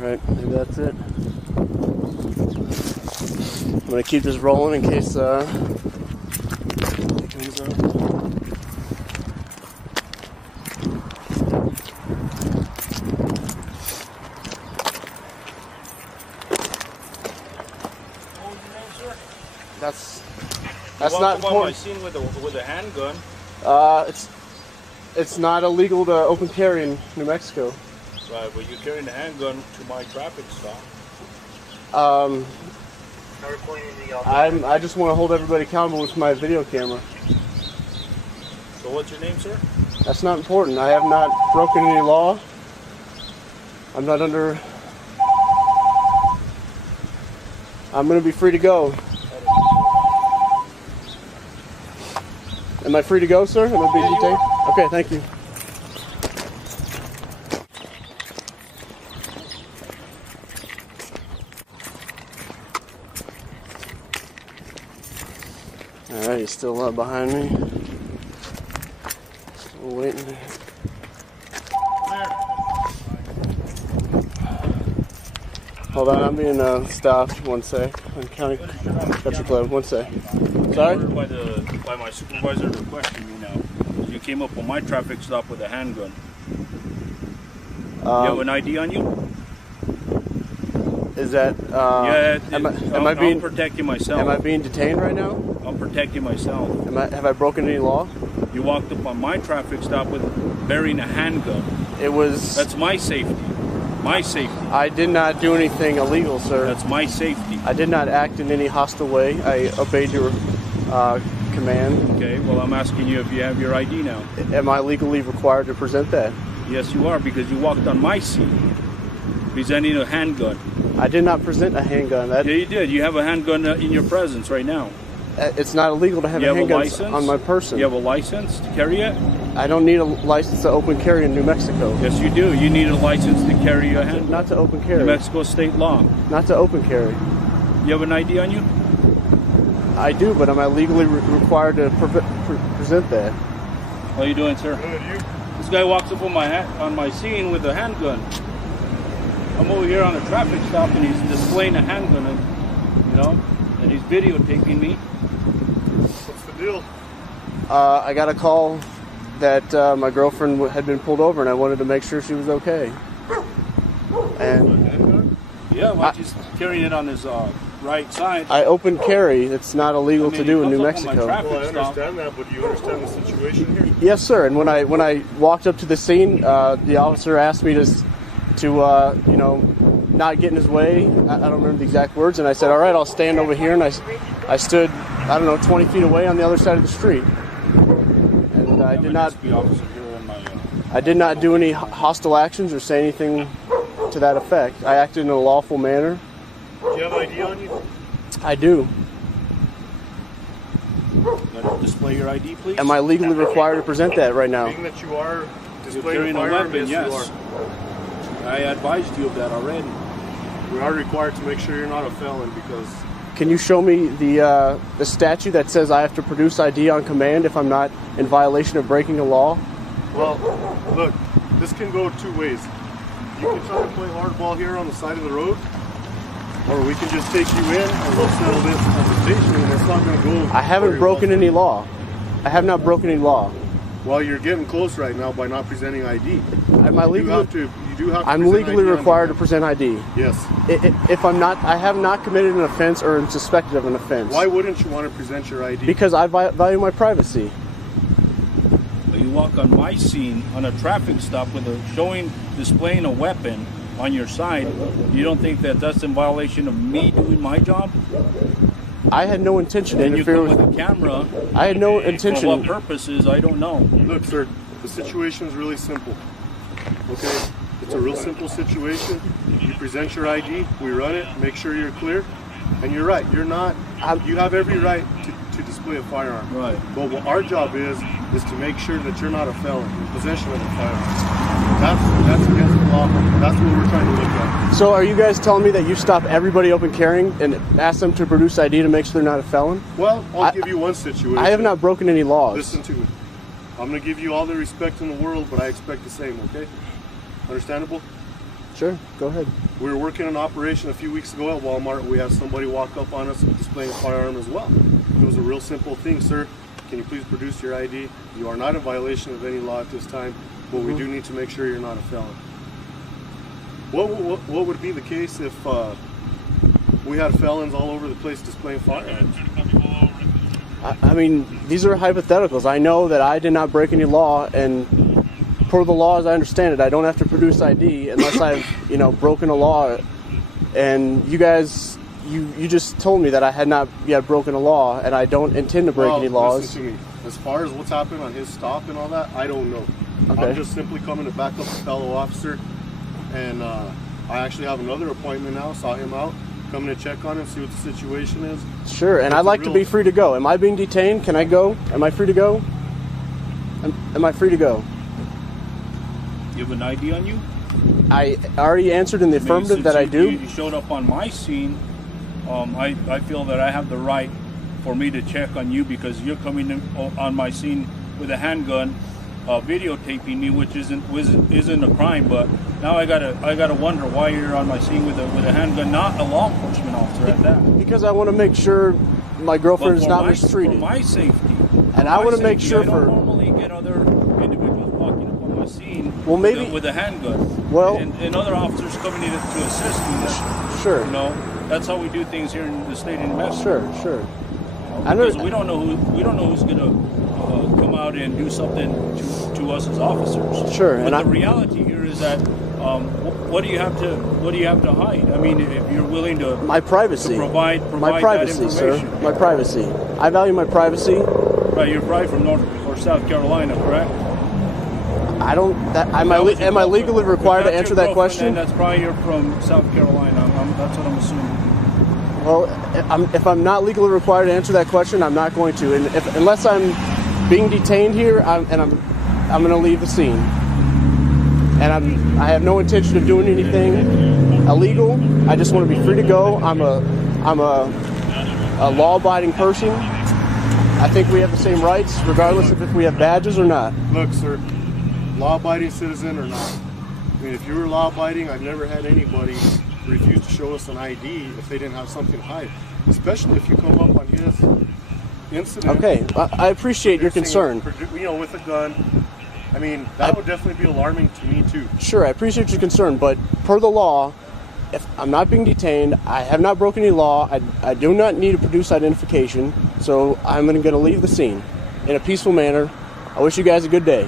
Alright, maybe that's it. I'm gonna keep this rolling in case it comes up. That's not important. I seen with a handgun. It's not illegal to open carry in New Mexico. Right, but you're carrying a handgun to my traffic stop. I just want to hold everybody accountable with my video camera. So what's your name, sir? That's not important. I have not broken any law. I'm not under... I'm going to be free to go. Am I free to go, sir? Am I being detained? Okay, thank you. Alright, he's still behind me. Still waiting. Hold on, I'm being stopped. One sec. On County Country Club. One sec. Sorry? By my supervisor requesting me now. You came up on my traffic stop with a handgun. You have an ID on you? Is that? Am I being protecting myself? Am I being detained right now? I'm protecting myself. Have I broken any law? You walked up on my traffic stop with bearing a handgun. It was. That's my safety. My safety. I did not do anything illegal, sir. That's my safety. I did not act in any hostile way. I obeyed your command. Okay, well, I'm asking you if you have your ID now. Am I legally required to present that? Yes, you are, because you walked on my scene presenting a handgun. I did not present a handgun. Yeah, you did. You have a handgun in your presence right now. It's not illegal to have a handgun on my person. You have a license to carry it? I don't need a license to open carry in New Mexico. Yes, you do. You need a license to carry a handgun. Not to open carry. New Mexico state law. Not to open carry. You have an ID on you? I do, but am I legally required to present that? How you doing, sir? Good, you? This guy walks up on my scene with a handgun. I'm over here on a traffic stop and he's displaying a handgun, and he's videotaping me. What's the deal? I got a call that my girlfriend had been pulled over, and I wanted to make sure she was okay. And yeah, well, he's carrying it on his right side. I open carry. It's not illegal to do in New Mexico. Well, I understand that, but do you understand the situation here? Yes, sir. And when I walked up to the scene, the officer asked me to not get in his way. I don't remember the exact words, and I said, all right, I'll stand over here, and I stood, I don't know, 20 feet away on the other side of the street. And I did not do any hostile actions or say anything to that effect. I acted in a lawful manner. Do you have ID on you? I do. Display your ID, please. Am I legally required to present that right now? Being that you are carrying displaying a weapon, yes, you yes. are. I advised you of that already. We are required to make sure you're not a felon because... Can you show me the statute that says I have to produce ID on command if I'm not in violation of breaking a law? Well, look, this can go two ways. You can try to play hardball here on the side of the road, or we can just take you in and we'll settle this at the station, and it's not going to go... I haven't broken any law. I have not broken any law. Well, you're getting close right now by not presenting ID. Am I legally... You do have to I'm legally required to present ID. Yes. If I'm not, I have not committed an offense or am suspected of an offense. Why wouldn't you want to present your ID? Because I value my privacy. You walk on my scene on a traffic stop with displaying a weapon on your side. You don't think that that's in violation of me doing my job? I had no intention to interfere with the camera. I had no intention. For what purposes, I don't know. Look, sir, the situation is really simple. Okay? It's a real simple situation. You present your ID, we run it, make sure you're clear. And you're right, you have every right to display a firearm. Right. But what our job is to make sure that you're not a felon in possession of a firearm. That's against the law. That's what we're trying to look at. So are you guys telling me that you stop everybody open carrying and ask them to produce ID to make sure they're not a felon? Well, I'll give you one situation. I have not broken any laws. Listen to me. I'm going to give you all the respect in the world, but I expect the same, okay? Understandable? Sure, go ahead. We were working an operation a few weeks ago at Walmart. We had somebody walk up on us displaying a firearm as well. It was a real simple thing. Sir, can you please produce your ID? You are not in violation of any law at this time, but we do need to make sure you're not a felon. What would be the case if we had felons all over the place displaying firearms? I mean, these are hypotheticals. I know that I did not break any law, and per the law as I understand it, I don't have to produce ID unless I've, broken a law. And you guys, you just told me that I had not yet broken a law, and I don't intend to break any laws. Listen to me. As far as what's happened on his stop and all that, I don't know. Okay. I'm just simply coming to back up a fellow officer, and I actually have another appointment now. Saw him out. Coming to check on him, see what the situation is. Sure, and I'd like to be free to go. Am I being detained? Can I go? Am I free to go? Am I free to go? You have an ID on you? I already answered in the affirmative that I do. You showed up on my scene. I feel that I have the right for me to check on you because you're coming in on my scene with a handgun, videotaping me, which isn't a crime. But now I gotta wonder why you're on my scene with a handgun, not a law enforcement officer at that. Because I want to make sure my girlfriend is not mistreated. For my safety. And I want to make sure I don't normally get other individuals walking up on my scene with a handgun. Well, and other officers coming in to assist me. Sure. That's how we do things here in the state of New Mexico. Sure. Because we don't know who's gonna come out and do something to us as officers. Sure. But the reality here is that what do you have to hide? I mean, if you're willing to my privacy, to provide my privacy, that sir, my privacy. I value my privacy. Right, you're probably from North or South Carolina, correct? I don't. Am I legally required to answer that question? That's probably you're from South Carolina. That's what I'm assuming. Well, if I'm not legally required to answer that question, I'm not going to. And unless I'm being detained here, I'm going to leave the scene. And I have no intention of doing anything illegal. I just want to be free to go. I'm a law-abiding person. I think we have the same rights, regardless of if we have badges or not. Look, sir, law-abiding citizen or not. I mean, if you were law-abiding, I've never had anybody refuse to show us an ID if they didn't have something to hide. Especially if you come up on his incident. Okay, I appreciate your concern. With a gun. I mean, that would definitely be alarming to me too. Sure, I appreciate your concern, but per the law, if I'm not being detained, I have not broken any law, I do not need to produce identification, so I'm going to leave the scene in a peaceful manner. I wish you guys a good day.